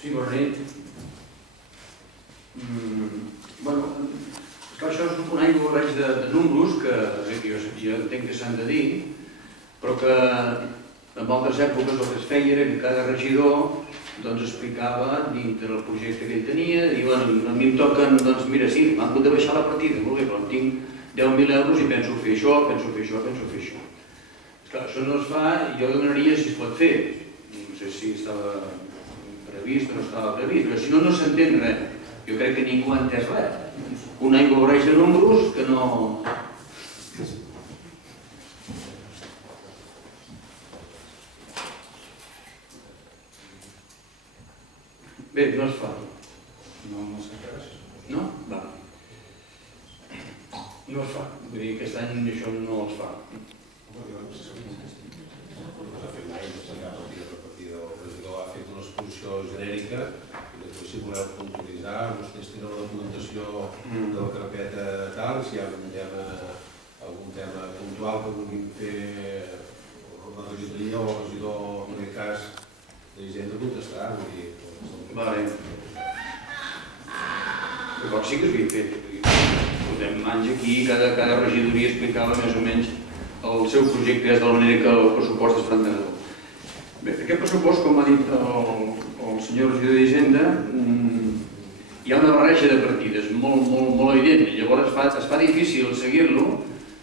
Sí, bona nit. Bueno, esclar, això és un aiguabarreig de números que jo entenc que s'han de dir, però que en altres èpoques el que es feia era que cada regidor explicava dintre del projecte que ell tenia, i a mi em toquen, doncs mira, sí, m'han hagut de baixar la partida, molt bé, però tinc 10.000 euros i penso fer això, penso fer això, penso fer això. Esclar, això no es fa i jo demanaria si es pot fer. No sé si estava previst o no estava previst, però si no, no s'entén res. Jo crec que ningú ha entès res. Un aiguabarreig de números que no... Bé, no es fa. No sé res. No? Va. No es fa. Vull dir, aquest any això no es fa. El regidor ha fet una exposició genèrica i després, si voleu puntualitzar, vostès tenen la documentació de la carpeta tal, si hi ha algun tema puntual que vulguin fer la regidoria o el regidor, en aquest cas, d'Hisenda contestarà. Vale. D'acord, sí que s'havia fet. Portem anys aquí, cada regidoria explicava més o menys el seu projecte és de la manera que el pressupost es farà entenedor. Bé, aquest pressupost, com ha dit el senyor regidor d'Hisenda, hi ha una barreja de partides molt evident, i llavors es fa difícil seguir-lo,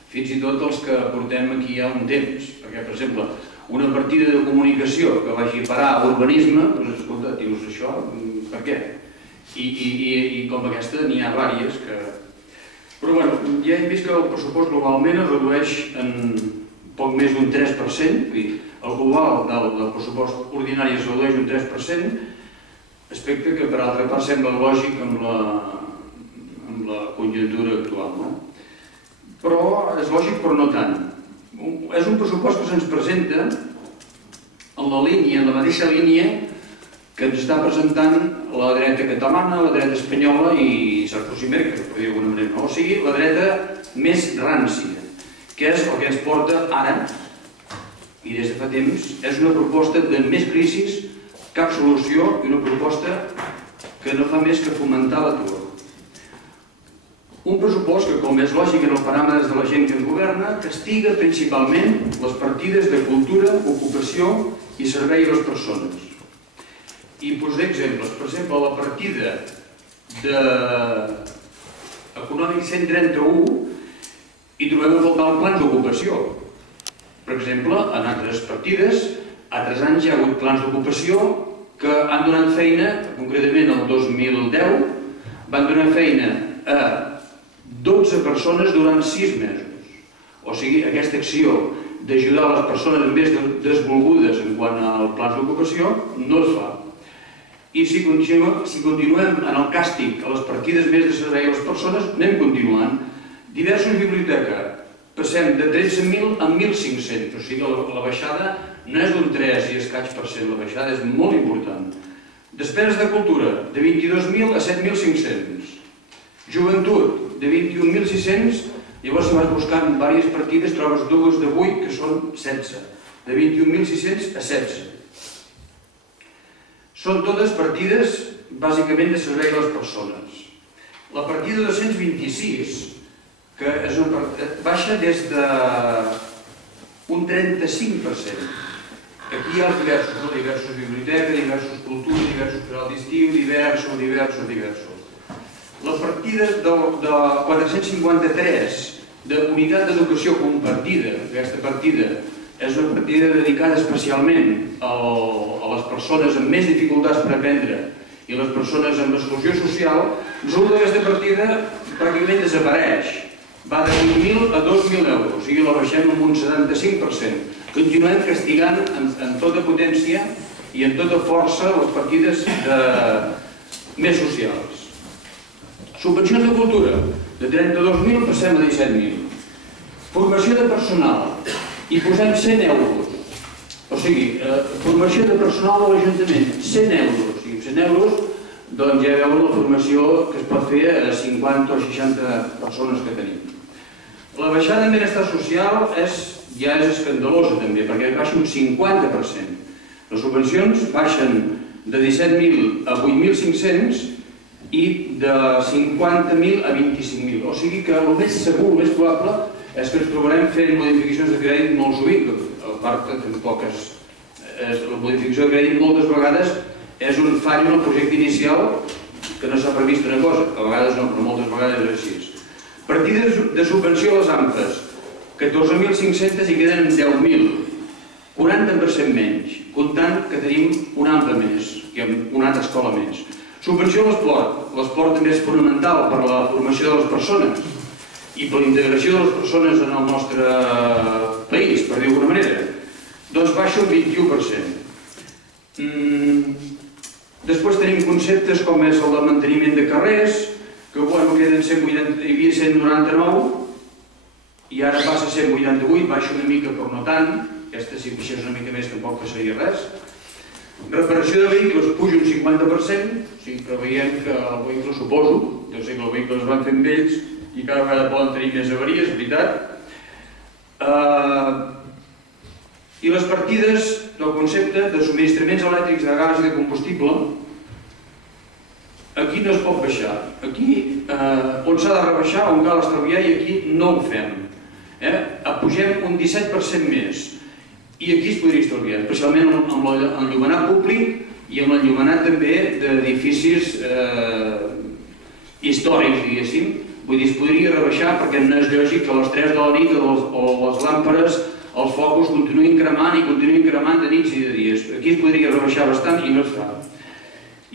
fins i tot els que portem aquí ja un temps, perquè, per exemple, una partida de comunicació que vagi a parar a urbanisme, doncs escolta, dius això, per què? I com aquesta n'hi ha diverses que... Però bueno, ja hem vist que el pressupost globalment es redueix en poc més d'un 3%, el global del pressupost ordinari es redueix un 3%, aspecte que per altra part sembla lògic amb la conjuntura actual. Però és lògic però no tant. És un pressupost que se'ns presenta en la mateixa línia que ens està presentant la dreta catalana, la dreta espanyola i Sarkozy Merkel, per dir d'alguna manera. O sigui, la dreta més rància, que és el que ens porta ara, i des de fa temps, és una proposta de més crisi, cap solució, i una proposta que no fa més que fomentar l'atur. Un pressupost que, com és lògic en els paràmetres de la gent que en governa, castiga principalment les partides de cultura, ocupació i servei a les persones. I posaré exemples. Per exemple, la partida econòmic 131 hi trobem a faltar els plans d'ocupació. Per exemple, en altres partides, altres anys hi ha hagut plans d'ocupació que han donat feina, concretament el 2010, van donar feina a 12 persones durant 6 mesos. O sigui, aquesta acció d'ajudar les persones més desvolgudes en quant als plans d'ocupació no es fa. I si continuem en el càstig a les partides més de servei a les persones, anem continuant. Diversos biblioteques, passem de 13.000 a 1.500, o sigui, la baixada no és d'un 3 i escaig per cent, la baixada és molt important. Despeses de cultura, de 22.000 a 7.500. Joventut, de 21.600, llavors si vas buscant diverses partides trobes dues de 8 que són 16, de 21.600 a 16. Són totes partides bàsicament de servei a les persones. La partida 226, que baixa des d'un 35%. Aquí hi ha diversos biblioteques, diversos cultures, diversos canals d'estiu, diversos. La partida del 453 d'unitat d'educació compartida, aquesta partida és una partida dedicada especialment a les persones amb més dificultats per aprendre i les persones amb exclusió social, resulta que aquesta partida pràcticament desapareix. Va de 8.000 a 2.000 euros, o sigui, la baixem amb un 75%. Continuem castigant en tota potència i en tota força les partides més socials. Subvencions de cultura, de 32.000 passem a 17.000. Formació de personal, hi posem 100 euros. O sigui, formació de personal de l'Ajuntament, 100 euros. O sigui, 100 euros, doncs ja veuen la formació que es pot fer a 50 o 60 persones que tenim. La baixada en benestar social ja és escandalosa també, perquè baixa un 50%. Les subvencions baixen de 17.000 a 8.500 i de 50.000 a 25.000. O sigui que el més segur, el més probable, és que ens trobarem fent modificacions de crèdit molt sovint. A part que tampoc la modificació de crèdit moltes vegades és un fall en el projecte inicial que no s'ha previst una cosa. A vegades no, però moltes vegades és així. Partides de subvenció a les AMPAs, 14.500 i queden en 10.000. 40% menys, comptant que tenim una AMPA més, que una altra escola més. Subvenció a l'esport. L'esport també és fonamental per la formació de les persones i per la integració de les persones en el nostre país, per dir-ho d'alguna manera. Doncs baixa un 21%. Després tenim conceptes com és el de manteniment de carrers, que queden 180, hi havia 199 i ara passa a 188, baixa una mica però no tant. Aquesta, si baixés una mica més, tampoc passaria res. Reparació de vehicles puja un 50%, o sigui que veiem que el vehicle, suposo, jo sé que els vehicles es van fent vells i cada vegada poden tenir més avaries, veritat. I les partides del concepte de subministraments elèctrics, de gas i de combustible, aquí no es pot baixar. Aquí, on s'ha de rebaixar, on cal estalviar, i aquí no ho fem. Pugem un 17% més. I aquí es podria estalviar, especialment amb l'enllumenat públic i amb l'enllumenat també d'edificis històrics, diguéssim. Vull dir, es podria rebaixar perquè no és lògic que a les 3 de la nit o les làmperes, els focus continuïn cremant i continuïn cremant de nits i de dies. Aquí es podria rebaixar bastant i no es fa.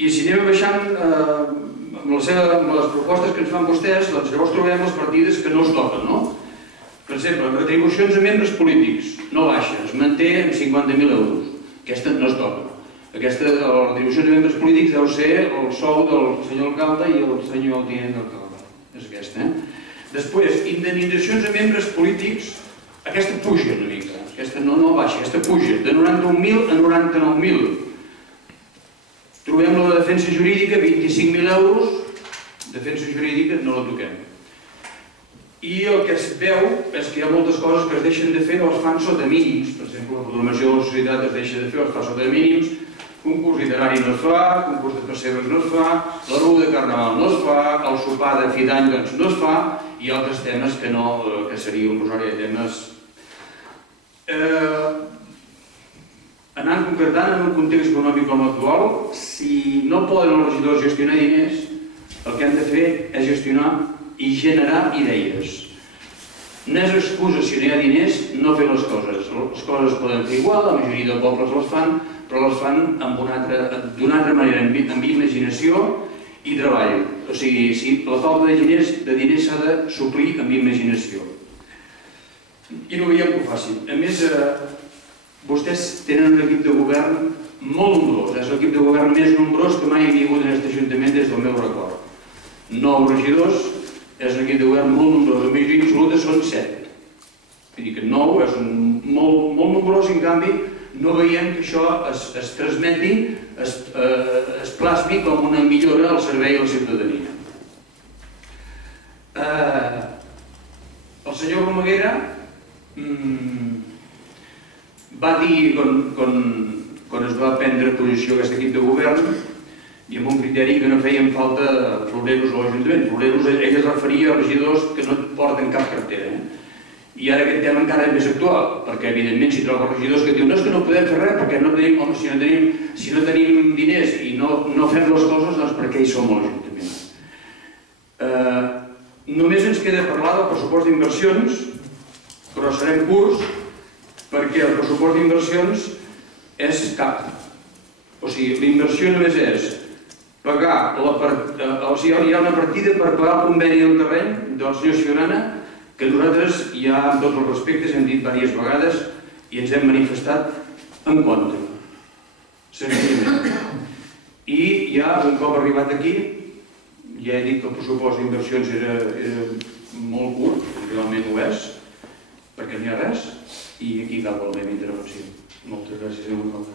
I si anem baixant amb les propostes que ens fan vostès, doncs llavors trobem les partides que no es toquen, no? Per exemple, retribucions a membres polítics no baixa, es manté en 50.000 euros. Aquesta no es toca. Aquesta, la retribució de membres polítics deu ser el sou del senyor alcalde i el senyor tinent d'alcalde. És aquesta, Després, indemnitzacions a membres polítics, aquesta puja una mica. Aquesta no baixa, aquesta puja, de 91.000 a 99.000. Trobem la de defensa jurídica, 25.000 euros. Defensa jurídica no la toquem. I el que es veu és que hi ha moltes coses que es deixen de fer o es fan sota mínims. Per exemple, la programació de la societat es deixa de fer o es fa sota mínims, concurs literari no es fa, concurs de pessebres no es fa, la rua de carnaval no es fa, el sopar de fi d'any no es fa, i altres temes que no, que seria un rosari de temes. Anant concretant en un context econòmic com l'actual, si no poden els regidors gestionar diners, el que han de fer és gestionar i generar idees. No és excusa, si no hi ha diners, no fer les coses. Les coses es poden fer igual, la majoria de pobles les fan, però les fan d'una altra manera, amb imaginació i treball. O sigui, la falta de diners s'ha de suplir amb imaginació. I no veiem que ho facin. A més, vostès tenen un equip de govern molt nombrós. És l'equip de govern més nombrós que mai hi havia hagut en aquest Ajuntament des del meu record. 9 regidors, és un equip de govern molt nombrós, la majoria absoluta són 7. Vull dir que 9 és molt nombrós i en canvi no veiem que això es transmeti, es plasmi com una millora al servei a la ciutadania. El senyor Romaguera va dir, quan es va prendre posició aquest equip de govern, i amb un criteri que no feien falta floreros a l'Ajuntament. Floreros, ell es referia a regidors que no porten cap cartera. I ara aquest tema encara és més actual, perquè evidentment s'hi troba regidors que diuen no, és que no podem fer res perquè no tenim, home, si no tenim diners i no fem les coses, doncs per què hi som a l'Ajuntament? Només ens queda parlar del pressupost d'inversions, però serem curts perquè el pressupost d'inversions és cap. O sigui, la inversió només és pagar, o sigui, hi ha una partida per pagar el conveni del terreny del senyor Ciurana que nosaltres ja amb tots els respectes hem dit diverses vegades i ens hem manifestat en contra. Senzillament. I ja un cop arribat aquí, ja he dit que el pressupost d'inversions era molt curt, realment ho és, perquè no hi ha res, i aquí acaba la meva intervenció. Moltes gràcies, senyor alcalde.